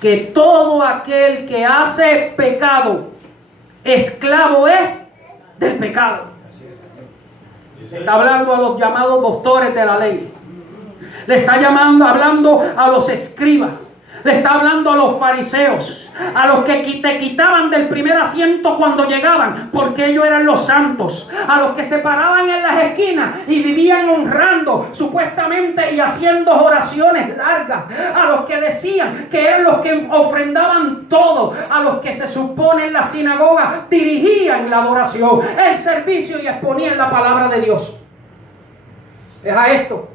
que todo aquel que hace pecado, esclavo es del pecado. Está hablando a los llamados doctores de la ley. Le está hablando a los escribas. Le está hablando a los fariseos, a los que te quitaban del primer asiento cuando llegaban, porque ellos eran los santos, a los que se paraban en las esquinas y vivían honrando supuestamente y haciendo oraciones largas, a los que decían que eran los que ofrendaban todo, a los que se supone en la sinagoga dirigían la adoración, el servicio y exponían la palabra de Dios. Es a esto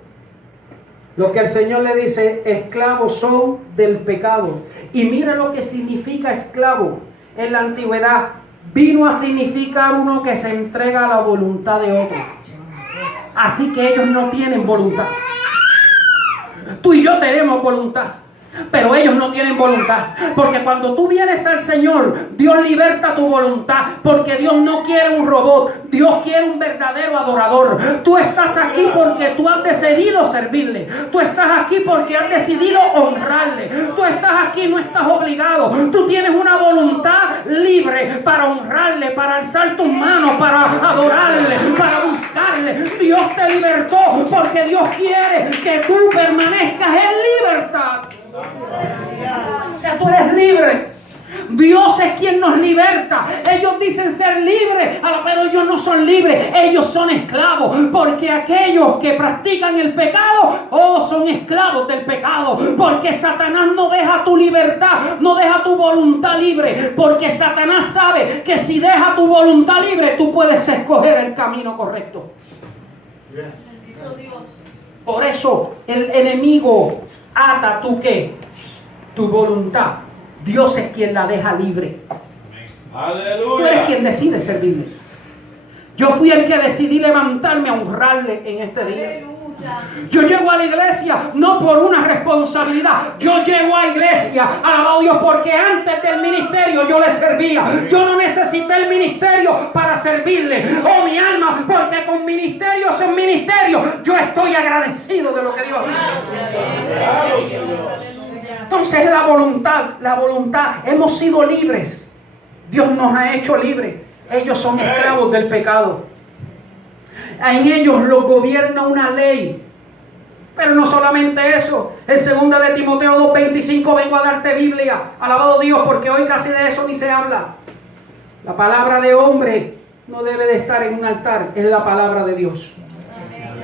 lo que el Señor le dice: esclavos son del pecado. Y mira lo que significa esclavo. En la antigüedad vino a significar uno que se entrega a la voluntad de otro. Así que ellos no tienen voluntad. Tú y yo tenemos voluntad, pero ellos no tienen voluntad. Porque cuando tú vienes al Señor, Dios liberta tu voluntad. Porque Dios no quiere un robot, Dios quiere un verdadero adorador. Tú estás aquí porque tú has decidido servirle. Tú estás aquí porque has decidido honrarle. Tú estás aquí, no estás obligado. Tú tienes una voluntad libre para honrarle, para alzar tus manos, para adorarle, para buscarle. Dios te libertó porque Dios quiere que tú permanezcas en libertad. O sea, tú eres libre. Dios es quien nos liberta. Ellos dicen ser libres, pero ellos no son libres. Ellos son esclavos. Porque aquellos que practican el pecado, son esclavos del pecado. Porque Satanás no deja tu libertad, no deja tu voluntad libre. Porque Satanás sabe que si deja tu voluntad libre, tú puedes escoger el camino correcto. Bendito Dios. Por eso el enemigo ata tu qué, tu voluntad. Dios es quien la deja libre. Aleluya. Tú eres quien decide servirle. Yo fui el que decidí levantarme a honrarle en este día. Aleluya. Yo llego a la iglesia no por una responsabilidad. Yo llego a la iglesia, alabado Dios, porque antes del ministerio yo le servía. Yo no necesité el ministerio para servirle. Oh, mi alma, porque con ministerios en ministerio yo estoy agradecido de lo que Dios hizo. Entonces la voluntad, hemos sido libres. Dios nos ha hecho libres. Ellos son esclavos del pecado. En ellos los gobierna una ley. Pero no solamente eso. En 2 de Timoteo 2:25 vengo a darte Biblia. Alabado Dios, porque hoy casi de eso ni se habla. La palabra de hombre no debe de estar en un altar. Es la palabra de Dios.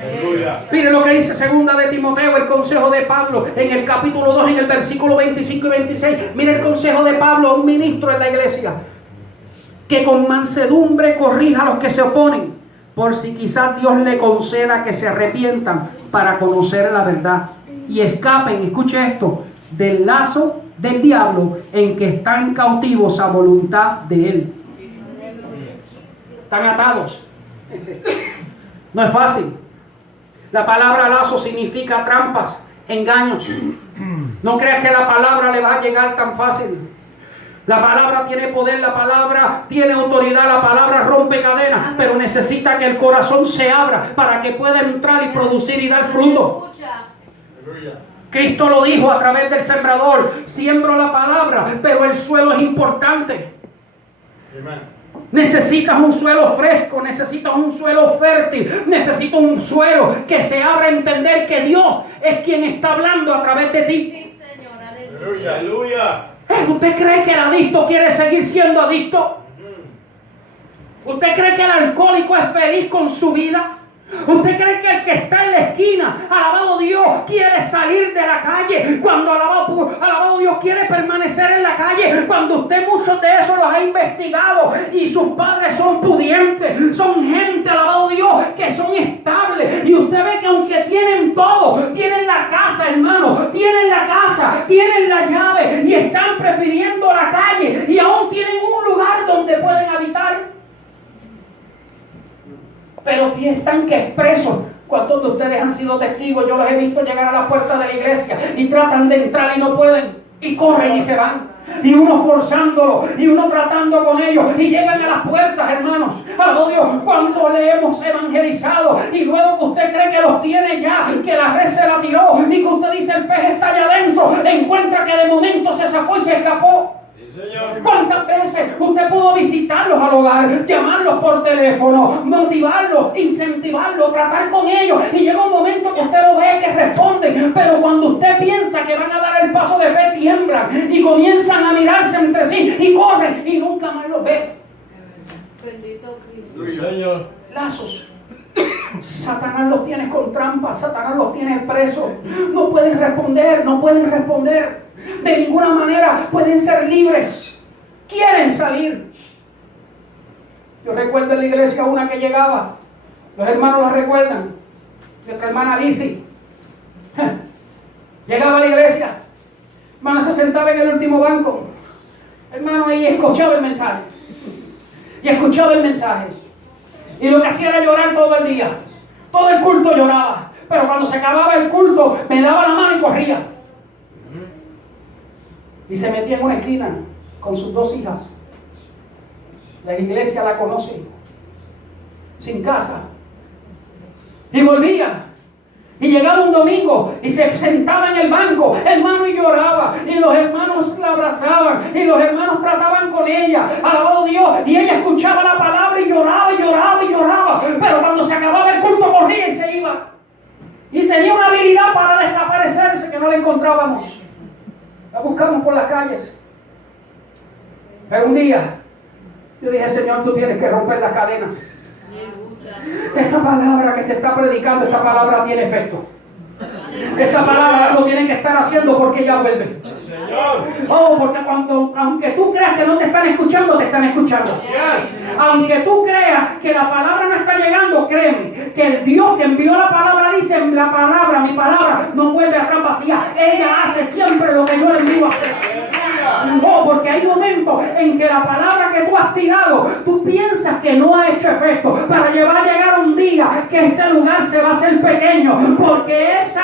Aleluya. Mire lo que dice 2 de Timoteo, el consejo de Pablo, en el capítulo 2, en el versículo 25 y 26. Mire el consejo de Pablo a un ministro en la iglesia: que con mansedumbre corrija a los que se oponen, por si quizás Dios le conceda que se arrepientan para conocer la verdad y escapen, escuche esto, del lazo del diablo en que están cautivos a voluntad de él. Están atados. No es fácil. La palabra lazo significa trampas, engaños. No creas que la palabra le va a llegar tan fácil. La palabra tiene poder, la palabra tiene autoridad, la palabra rompe cadenas, pero necesita que el corazón se abra para que pueda entrar y producir y dar fruto. Cristo lo dijo a través del sembrador: siembro la palabra, pero el suelo es importante. Necesitas un suelo fresco, necesitas un suelo fértil, necesitas un suelo que se abra a entender que Dios es quien está hablando a través de ti. Sí, Señor. Aleluya. Aleluya. ¿Usted cree que el adicto quiere seguir siendo adicto? ¿Usted cree que el alcohólico es feliz con su vida? ¿Usted cree que el que está en la esquina, alabado Dios, quiere salir de la calle? Cuando alabado Dios, quiere permanecer en la calle. Cuando usted muchos de esos los ha investigado y sus padres son pudientes, son gente, alabado Dios, que son estables. Y usted ve que aunque tienen todo, tienen la casa, hermano, tienen la casa, tienen la llave y están prefiriendo la calle y aún tienen un lugar donde pueden habitar. Pero están que expresos. ¿Cuántos de ustedes han sido testigos? Yo los he visto llegar a la puerta de la iglesia y tratan de entrar y no pueden. Y corren y se van. Y uno forzándolo, y uno tratando con ellos, y llegan a las puertas, hermanos. Alabado Dios, cuánto le hemos evangelizado, y luego que usted cree que los tiene ya, que la red se la tiró, y que usted dice el pez está allá adentro, encuentra que de momento se zafó y se escapó. ¿Cuántas veces usted pudo visitarlos al hogar, llamarlos por teléfono, motivarlos, incentivarlos, tratar con ellos, y llega un momento que usted lo ve que responden, pero cuando usted piensa que van a dar el paso de fe, tiemblan y comienzan a mirarse entre sí y corren y nunca más los ve? Bendito Cristo. Sí, Señor. Lazos. Satanás los tiene con trampas, Satanás los tiene presos. No pueden responder, no pueden responder. De ninguna manera pueden ser libres. Quieren salir. Yo recuerdo en la iglesia una que llegaba. Los hermanos la recuerdan. Nuestra hermana Lizzie. Llegaba a la iglesia. Hermano se sentaba en el último banco. Hermano, y escuchaba el mensaje. Y escuchaba el mensaje. Y lo que hacía era llorar todo el día. Todo el culto lloraba. Pero cuando se acababa el culto, me daba la mano y corría. Y se metía en una esquina con sus 2 hijas. La iglesia la conoce. Sin casa. Y volvía. Y llegaba un domingo y se sentaba en el banco, hermano, y lloraba. Y los hermanos la abrazaban. Y los hermanos trataban con ella. Alabado Dios. Y ella escuchaba la palabra y lloraba, y lloraba, y lloraba. Pero cuando se acababa el culto, corría y se iba. Y tenía una habilidad para desaparecerse que no la encontrábamos. La buscamos por las calles. Pero un día yo dije, Señor, tú tienes que romper las cadenas. Esta palabra que se está predicando, esta palabra tiene efecto. Esta palabra lo tienen que estar haciendo porque ya vuelve. Oh, porque aunque tú creas que no te están escuchando, te están escuchando. Aunque tú creas que la palabra no está llegando, créeme que el Dios que envió la palabra dice, la palabra, mi palabra, no vuelve atrás vacía. Ella hace siempre lo que yo le envío a hacer. Oh, porque hay momentos en que la palabra que tú has tirado, tú piensas que no ha hecho efecto, pero va a llegar un día que este lugar se va a hacer pequeño, porque esa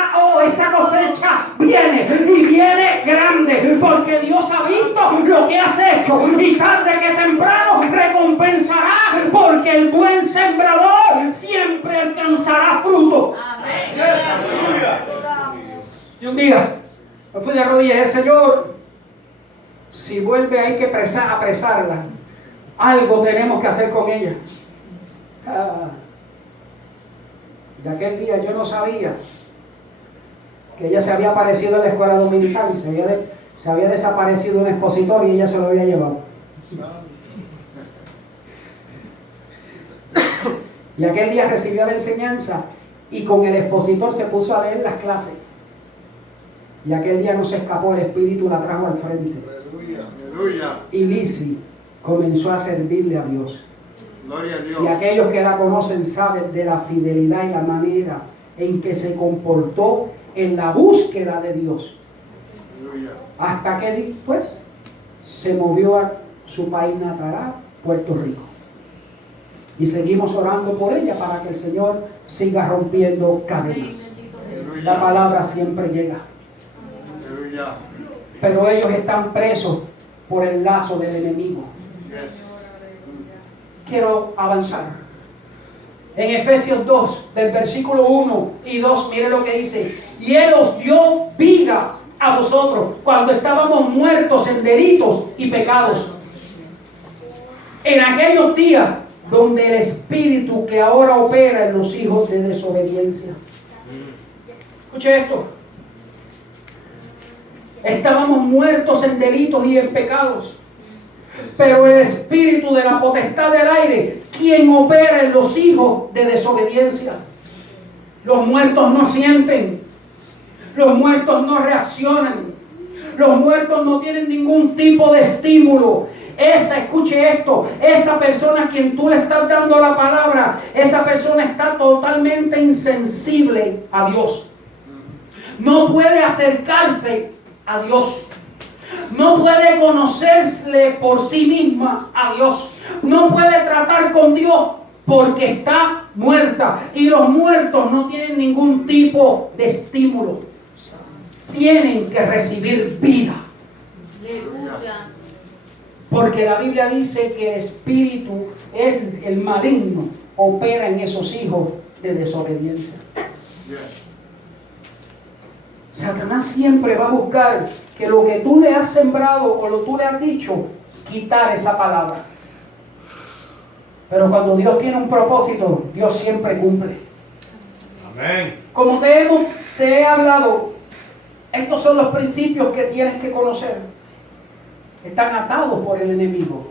cosecha viene y viene grande, porque Dios ha visto lo que has hecho y tarde que temprano recompensará, porque el buen sembrador siempre alcanzará fruto. Y un día me fui de rodillas y dije, Señor, si vuelve hay que apresarla. Algo tenemos que hacer con ella. De aquel día yo no sabía que ella se había aparecido en la escuela dominical y se había desaparecido un expositor y ella se lo había llevado. Y aquel día recibió la enseñanza y con el expositor se puso a leer las clases. Y aquel día no se escapó, el Espíritu la trajo al frente. Aleluya. Y Lizzie comenzó a servirle a Dios. Gloria a Dios. Y aquellos que la conocen saben de la fidelidad y la manera en que se comportó en la búsqueda de Dios. Aleluya. Hasta que después se movió a su país natal, Puerto Rico. Y seguimos orando por ella para que el Señor siga rompiendo cadenas. La palabra siempre llega. Aleluya. Pero ellos están presos por el lazo del enemigo. Yes. Quiero avanzar. En Efesios 2, del versículo 1 y 2, mire lo que dice. Y Él os dio vida a vosotros cuando estábamos muertos en delitos y pecados. En aquellos días donde el espíritu que ahora opera en los hijos de desobediencia. Escuche esto. Estábamos muertos en delitos y en pecados. Pero el espíritu de la potestad del aire, quien opera en los hijos de desobediencia. Los muertos no sienten. Los muertos no reaccionan. Los muertos no tienen ningún tipo de estímulo. Escuche esto, esa persona a quien tú le estás dando la palabra, esa persona está totalmente insensible a Dios. No puede acercarse a Dios. No puede conocerle por sí misma a Dios. No puede tratar con Dios porque está muerta. Y los muertos no tienen ningún tipo de estímulo. Tienen que recibir vida. Porque la Biblia dice que el espíritu, el maligno, opera en esos hijos de desobediencia. Yes. Satanás siempre va a buscar que lo que tú le has sembrado o lo que tú le has dicho, quitar esa palabra. Pero cuando Dios tiene un propósito, Dios siempre cumple. Amén. Como te he hablado, estos son los principios que tienes que conocer. Están atados por el enemigo.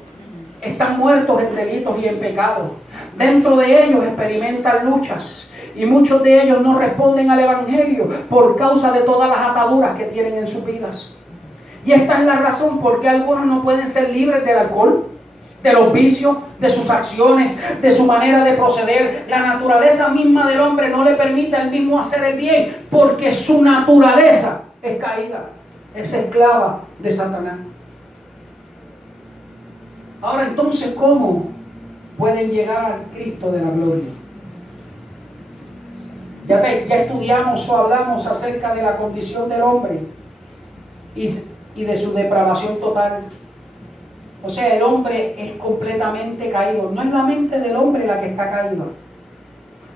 Están muertos en delitos y en pecados. Dentro de ellos experimentan luchas. Y muchos de ellos no responden al Evangelio por causa de todas las ataduras que tienen en sus vidas. Y esta es la razón por qué algunos no pueden ser libres del alcohol, de los vicios, de sus acciones, de su manera de proceder. La naturaleza misma del hombre no le permite al mismo hacer el bien, porque su naturaleza es caída, es esclava de Satanás. Ahora entonces, ¿cómo pueden llegar al Cristo de la gloria? Ya estudiamos o hablamos acerca de la condición del hombre y de su depravación total. O sea, el hombre es completamente caído. No es la mente del hombre la que está caída.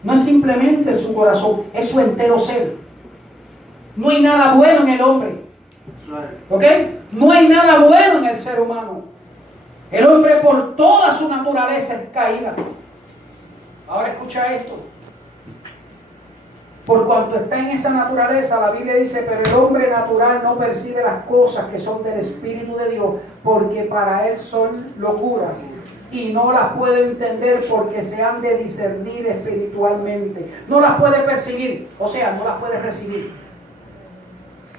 No es simplemente su corazón, es su entero ser. No hay nada bueno en el hombre. ¿Ok? No hay nada bueno en el ser humano. El hombre por toda su naturaleza es caída. Ahora escucha esto. Por cuanto está en esa naturaleza, la Biblia dice, pero el hombre natural no percibe las cosas que son del Espíritu de Dios, porque para él son locuras, y no las puede entender porque se han de discernir espiritualmente. No las puede percibir, o sea, no las puede recibir.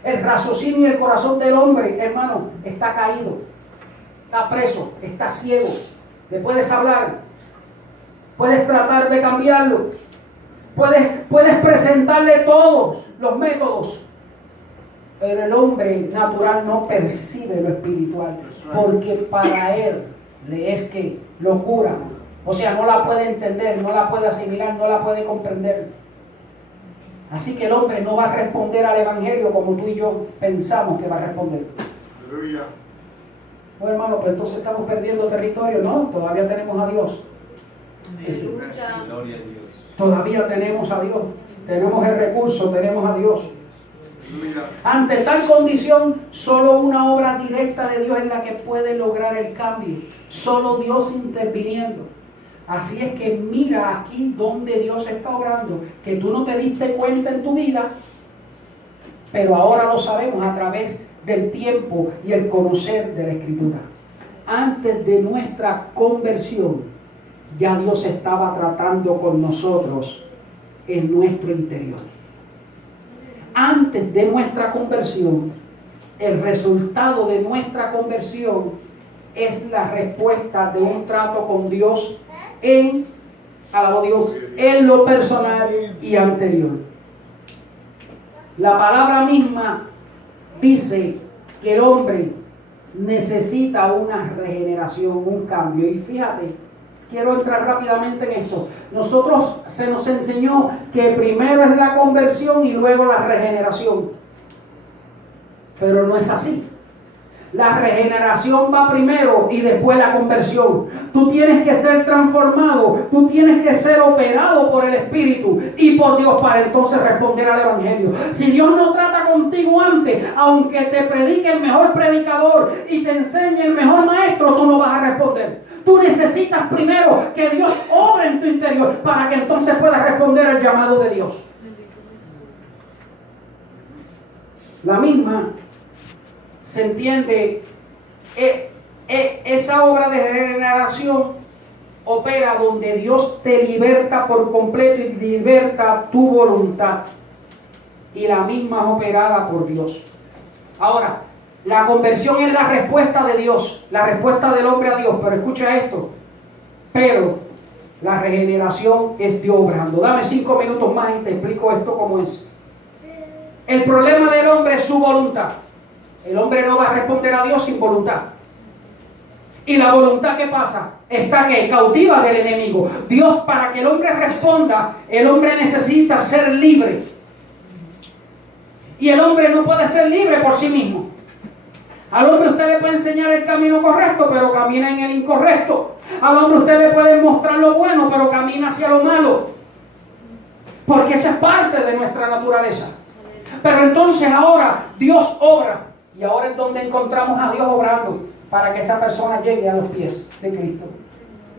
El raciocinio y el corazón del hombre, hermano, está caído, está preso, está ciego. Le puedes hablar, puedes tratar de cambiarlo. Puedes presentarle todos los métodos, pero el hombre natural no percibe lo espiritual, porque para él le es que locura. O sea, no la puede entender, no la puede asimilar, no la puede comprender. Así que el hombre no va a responder al Evangelio como tú y yo pensamos que va a responder. Aleluya. Bueno, hermano, pues entonces estamos perdiendo territorio. No, todavía tenemos a Dios. Aleluya. Gloria a Dios. Todavía tenemos a Dios, tenemos el recurso, tenemos a Dios. Aleluya. Ante tal condición, solo una obra directa de Dios es la que puede lograr el cambio. Solo Dios interviniendo. Así es que mira aquí donde Dios está obrando, que tú no te diste cuenta en tu vida, pero ahora lo sabemos a través del tiempo y el conocer de la Escritura. Antes de nuestra conversión, ya Dios estaba tratando con nosotros en nuestro interior. Antes de nuestra conversión, el resultado de nuestra conversión es la respuesta de un trato con Dios alabo Dios, en lo personal y anterior. La palabra misma dice que el hombre necesita una regeneración, un cambio. Y fíjate, quiero entrar rápidamente en esto. Nosotros se nos enseñó que primero es la conversión y luego la regeneración. Pero no es así. La regeneración va primero y después la conversión. Tú tienes que ser transformado, tú tienes que ser operado por el Espíritu y por Dios para entonces responder al Evangelio. Si Dios no trata contigo antes, aunque te predique el mejor predicador y te enseñe el mejor maestro, tú no vas a responder. Tú necesitas primero que Dios obre en tu interior para que entonces puedas responder al llamado de Dios. La misma se entiende, esa obra de regeneración opera donde Dios te liberta por completo y liberta tu voluntad. Y la misma es operada por Dios. Ahora, la conversión es la respuesta de Dios, la respuesta del hombre a Dios. Pero escucha esto. Pero la regeneración es Dios obrando. Dame 5 minutos más y te explico esto cómo es. El problema del hombre es su voluntad. El hombre no va a responder a Dios sin voluntad. Y la voluntad, ¿qué pasa? Está que cautiva del enemigo. Dios, para que el hombre responda, el hombre necesita ser libre. Y el hombre no puede ser libre por sí mismo. Al hombre usted le puede enseñar el camino correcto, pero camina en el incorrecto. Al hombre usted le puede mostrar lo bueno, pero camina hacia lo malo. Porque esa es parte de nuestra naturaleza. Pero entonces ahora Dios obra. Y ahora es donde encontramos a Dios obrando para que esa persona llegue a los pies de Cristo.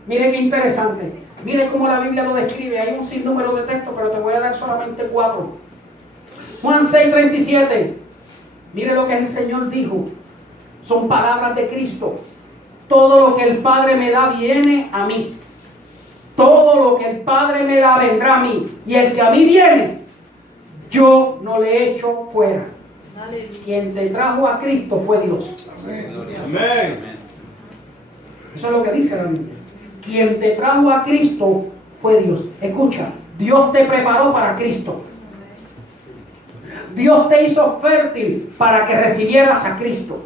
Mire qué interesante. Mire cómo la Biblia lo describe. Hay un sinnúmero de textos, pero te voy a dar solamente 4. Juan 6:37. Mire lo que el Señor dijo. Son palabras de Cristo. Todo lo que el Padre me da viene a mí. Todo lo que el Padre me da vendrá a mí. Y el que a mí viene, yo no le echo fuera. Quien te trajo a Cristo fue Dios. Amén. Eso es lo que dice la Biblia. Quien te trajo a Cristo fue Dios. Escucha, Dios te preparó para Cristo. Dios te hizo fértil para que recibieras a Cristo.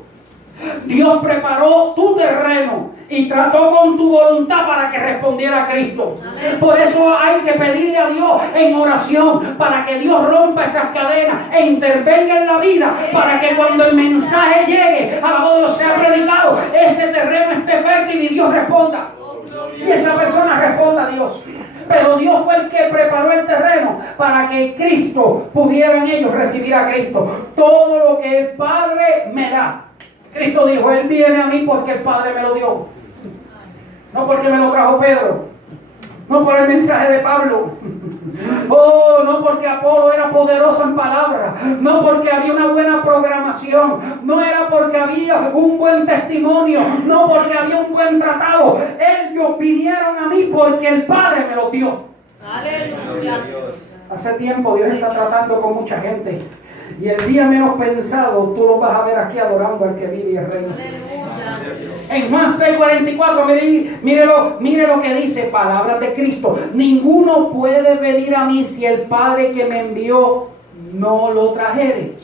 Dios preparó tu terreno y trató con tu voluntad para que respondiera a Cristo. Por eso hay que pedirle a Dios en oración para que Dios rompa esas cadenas e intervenga en la vida para que cuando el mensaje llegue, alabado sea predicado, ese terreno esté fértil y Dios responda. Y esa persona responda a Dios. Pero Dios fue el que preparó el terreno para que Cristo pudieran ellos recibir a Cristo. Todo lo que el Padre me da. Cristo dijo, Él viene a mí porque el Padre me lo dio. No porque me lo trajo Pedro. No por el mensaje de Pablo. Oh, no porque Apolo era poderoso en palabras. No porque había una buena programación. No era porque había un buen testimonio. No porque había un buen tratado. Ellos vinieron a mí porque el Padre me lo dio. Aleluya. Hace tiempo Dios está tratando con mucha gente. Y el día menos pensado, tú lo vas a ver aquí adorando al que vive y reina. En Juan 6:44, mire lo que dice, palabras de Cristo. Ninguno puede venir a mí si el Padre que me envió no lo trajere.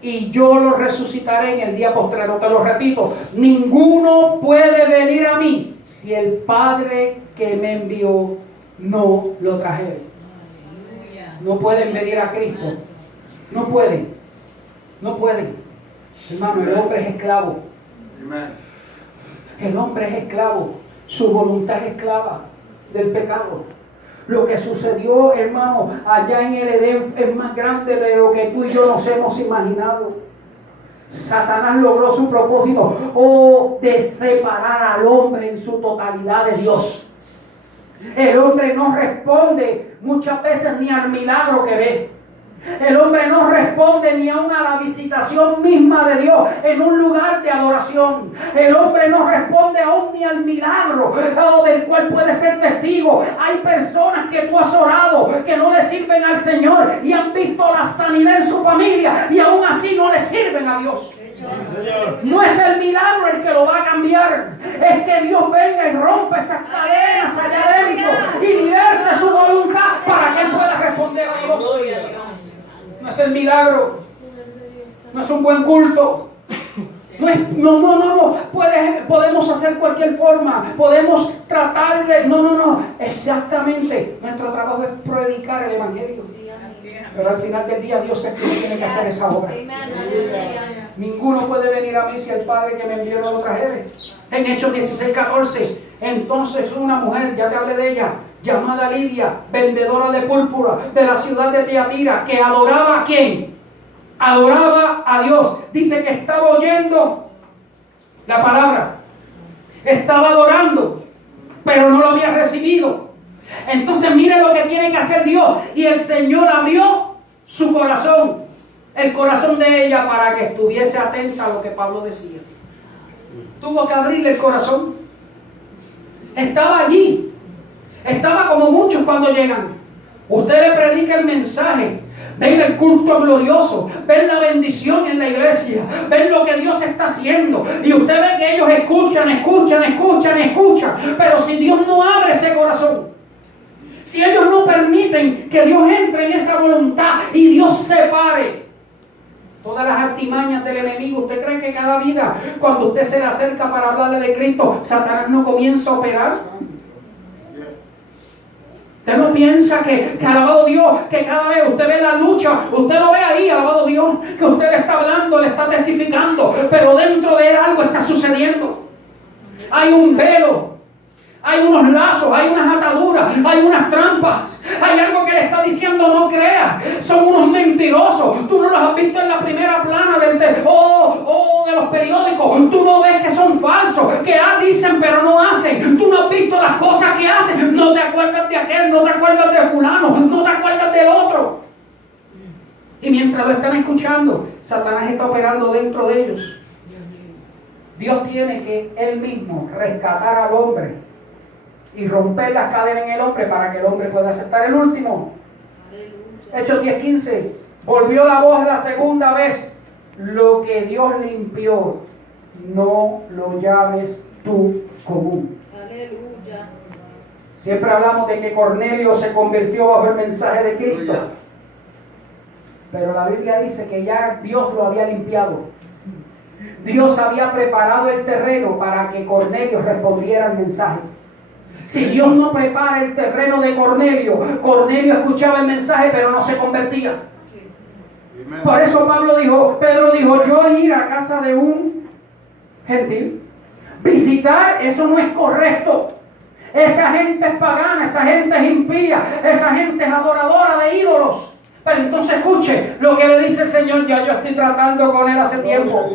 Y yo lo resucitaré en el día postrero. Te lo repito, ninguno puede venir a mí si el Padre que me envió no lo trajere. No pueden venir a Cristo. No pueden. No pueden. Hermano, el hombre es esclavo. El hombre es esclavo. Su voluntad es esclava del pecado. Lo que sucedió, hermano, allá en el Edén es más grande de lo que tú y yo nos hemos imaginado. Satanás logró su propósito, de separar al hombre en su totalidad de Dios. El hombre no responde muchas veces ni al milagro que ve. El hombre no responde ni aún a la visitación misma de Dios en un lugar de adoración. El hombre no responde aún ni al milagro del cual puede ser testigo. Hay personas que tú has orado que no le sirven al Señor y han visto la sanidad en su familia y aún así no le sirven a Dios. No es el milagro el que lo va a cambiar, es que Dios venga y rompa esas cadenas allá adentro y liberte su voluntad para que Él pueda responder a Dios. No es el milagro, no es un buen culto, no. Podemos hacer cualquier forma, podemos tratar de, no, exactamente. Nuestro trabajo es predicar el Evangelio. Pero al final del día Dios es quien tiene que hacer esa obra. Ninguno puede venir a mí si el Padre que me envió no lo trajere. En Hechos 16:14, entonces una mujer, ya te hablé de ella, llamada Lidia, vendedora de púrpura de la ciudad de Tiatira, que adoraba ¿a quién? Adoraba a Dios. Dice que estaba oyendo la palabra, estaba adorando, pero no lo había recibido. Entonces mire lo que tiene que hacer Dios. Y el Señor abrió su corazón, el corazón de ella, para que estuviese atenta a lo que Pablo decía. Tuvo que abrirle el corazón. Estaba allí. Estaba como muchos cuando llegan. Usted le predica el mensaje. Ven el culto glorioso. Ven la bendición en la iglesia. Ven lo que Dios está haciendo. Y usted ve que ellos escuchan. Pero si Dios no abre ese corazón, si ellos no permiten que Dios entre en esa voluntad y Dios separe todas las artimañas del enemigo, ¿usted cree que cada vida, cuando usted se le acerca para hablarle de Cristo, Satanás no comienza a operar? Usted no piensa que alabado Dios, que cada vez usted ve la lucha, usted lo ve ahí, alabado Dios, que usted le está hablando, le está testificando, pero dentro de él algo está sucediendo. Hay un velo, hay unos lazos, hay unas ataduras, hay unas trampas, hay algo que le está diciendo no creas, son unos mentirosos. Tú no los has visto en la primera plana de los periódicos, tú no ves que son falsos, que dicen pero no hacen. Tú no has visto las cosas que hacen, no te acuerdas de aquel, no te acuerdas de fulano, no te acuerdas del otro. Y mientras lo están escuchando, Satanás está operando dentro de ellos. Dios tiene que Él mismo rescatar al hombre y romper las cadenas en el hombre para que el hombre pueda aceptar el último. Hechos 10:15. Volvió la voz la segunda vez. Lo que Dios limpió, no lo llames tú común. Aleluya. Siempre hablamos de que Cornelio se convirtió bajo el mensaje de Cristo. Pero la Biblia dice que ya Dios lo había limpiado. Dios había preparado el terreno para que Cornelio respondiera al mensaje. Si Dios no prepara el terreno de Cornelio, Cornelio escuchaba el mensaje pero no se convertía. Por eso Pedro dijo, yo ir a casa de un gentil, visitar, eso no es correcto. Esa gente es pagana, esa gente es impía, esa gente es adoradora de ídolos. Pero entonces escuche lo que le dice el Señor, ya yo estoy tratando con él hace tiempo.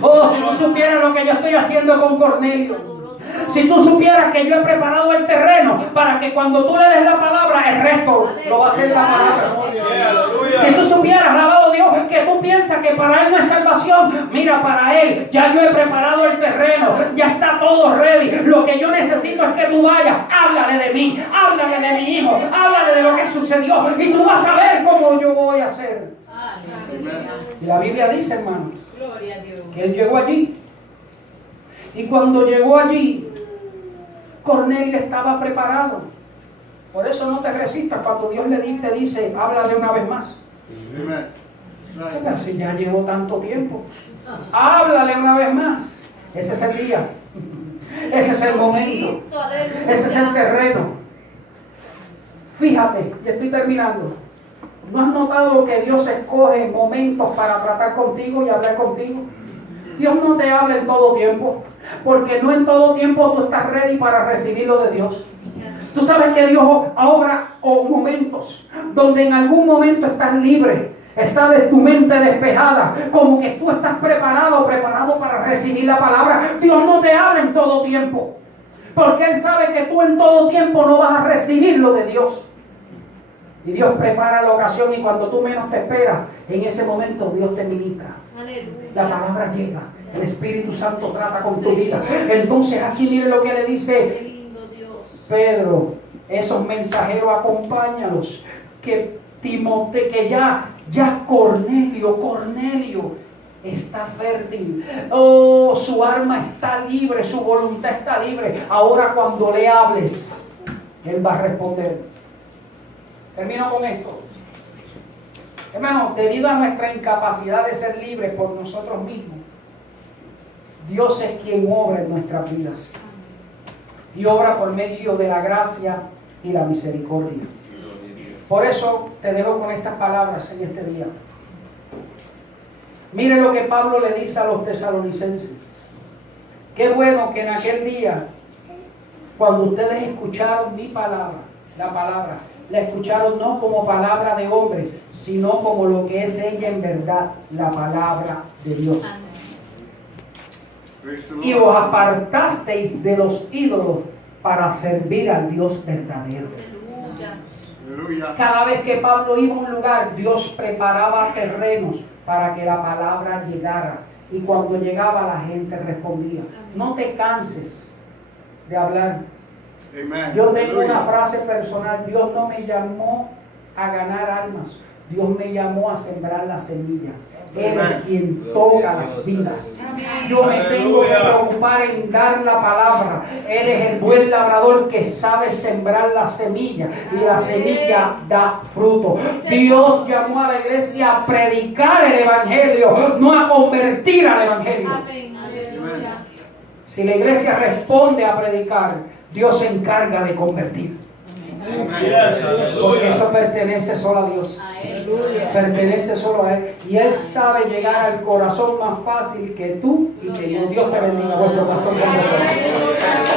Oh, si tú supieras lo que yo estoy haciendo con Cornelio. Si tú supieras que yo he preparado el terreno para que cuando tú le des la palabra, el resto lo va a hacer la palabra. Si tú supieras, alabado Dios, que tú piensas que para él no es salvación, mira, para él ya yo he preparado el terreno, ya está todo ready. Lo que yo necesito es que tú vayas, háblale de mí, háblale de mi hijo, háblale de lo que sucedió y tú vas a ver cómo yo voy a hacer. Y la Biblia dice, hermano, que él llegó allí. Y cuando llegó allí, Cornelio estaba preparado. Por eso no te resistas cuando Dios te dice, háblale una vez más. Pero si ya llevó tanto tiempo, háblale una vez más. Ese es el día. Ese es el momento. Ese es el terreno. Fíjate, ya estoy terminando. ¿No has notado que Dios escoge momentos para tratar contigo y hablar contigo? Dios no te habla en todo tiempo, porque no en todo tiempo tú estás ready para recibirlo de Dios. Tú sabes que Dios obra momentos donde en algún momento estás libre, está de tu mente despejada, como que tú estás preparado para recibir la palabra. Dios no te habla en todo tiempo, porque Él sabe que tú en todo tiempo no vas a recibirlo de Dios. Y Dios prepara la ocasión y cuando tú menos te esperas, en ese momento Dios te ministra. La palabra llega, el Espíritu Santo trata con tu vida. Entonces aquí mire lo que le dice Pedro, esos mensajeros acompáñalos, que Timoteo, que ya Cornelio está fértil. Oh, su alma está libre, su voluntad está libre. Ahora cuando le hables, él va a responder. Termino con esto. Hermano, debido a nuestra incapacidad de ser libres por nosotros mismos, Dios es quien obra en nuestras vidas. Y obra por medio de la gracia y la misericordia. Por eso te dejo con estas palabras en este día. Mire lo que Pablo le dice a los tesalonicenses. Qué bueno que en aquel día, cuando ustedes escucharon mi palabra, la palabra, la escucharon no como palabra de hombre, sino como lo que es ella en verdad, la palabra de Dios. Y os apartasteis de los ídolos para servir al Dios verdadero. Cada vez que Pablo iba a un lugar, Dios preparaba terrenos para que la palabra llegara. Y cuando llegaba, la gente respondía. No te canses de hablar. Yo tengo una frase personal. Dios no me llamó a ganar almas. Dios me llamó a sembrar la semilla. Él es quien toca las vidas. Yo me tengo que preocupar en dar la palabra. Él es el buen labrador que sabe sembrar la semilla y la semilla da fruto. Dios llamó a la iglesia a predicar el evangelio, no a convertir al evangelio. Si la iglesia responde a predicar, Dios se encarga de convertir. Porque eso pertenece solo a Dios. A él. Pertenece solo a Él. Y Él sabe llegar al corazón más fácil que tú y que yo. Dios te bendiga, vuestro pastor con nosotros.